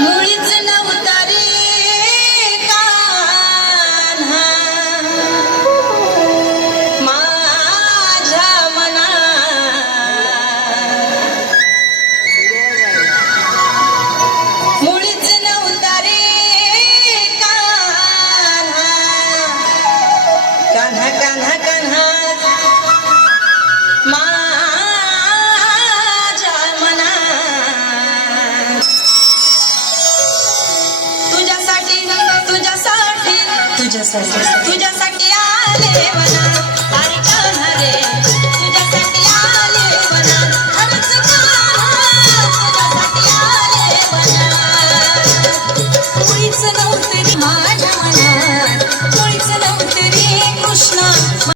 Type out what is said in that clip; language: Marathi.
मुळीच नव्हता रे कान्हा माझ्या मनात, मुळीच नव्हता रे कान्हा, कान्हा कान्हा कान्हा माझ्या मनात. तुझ्यासाठी तुझ्यासाठी तुझ्यासाठी तुझ्या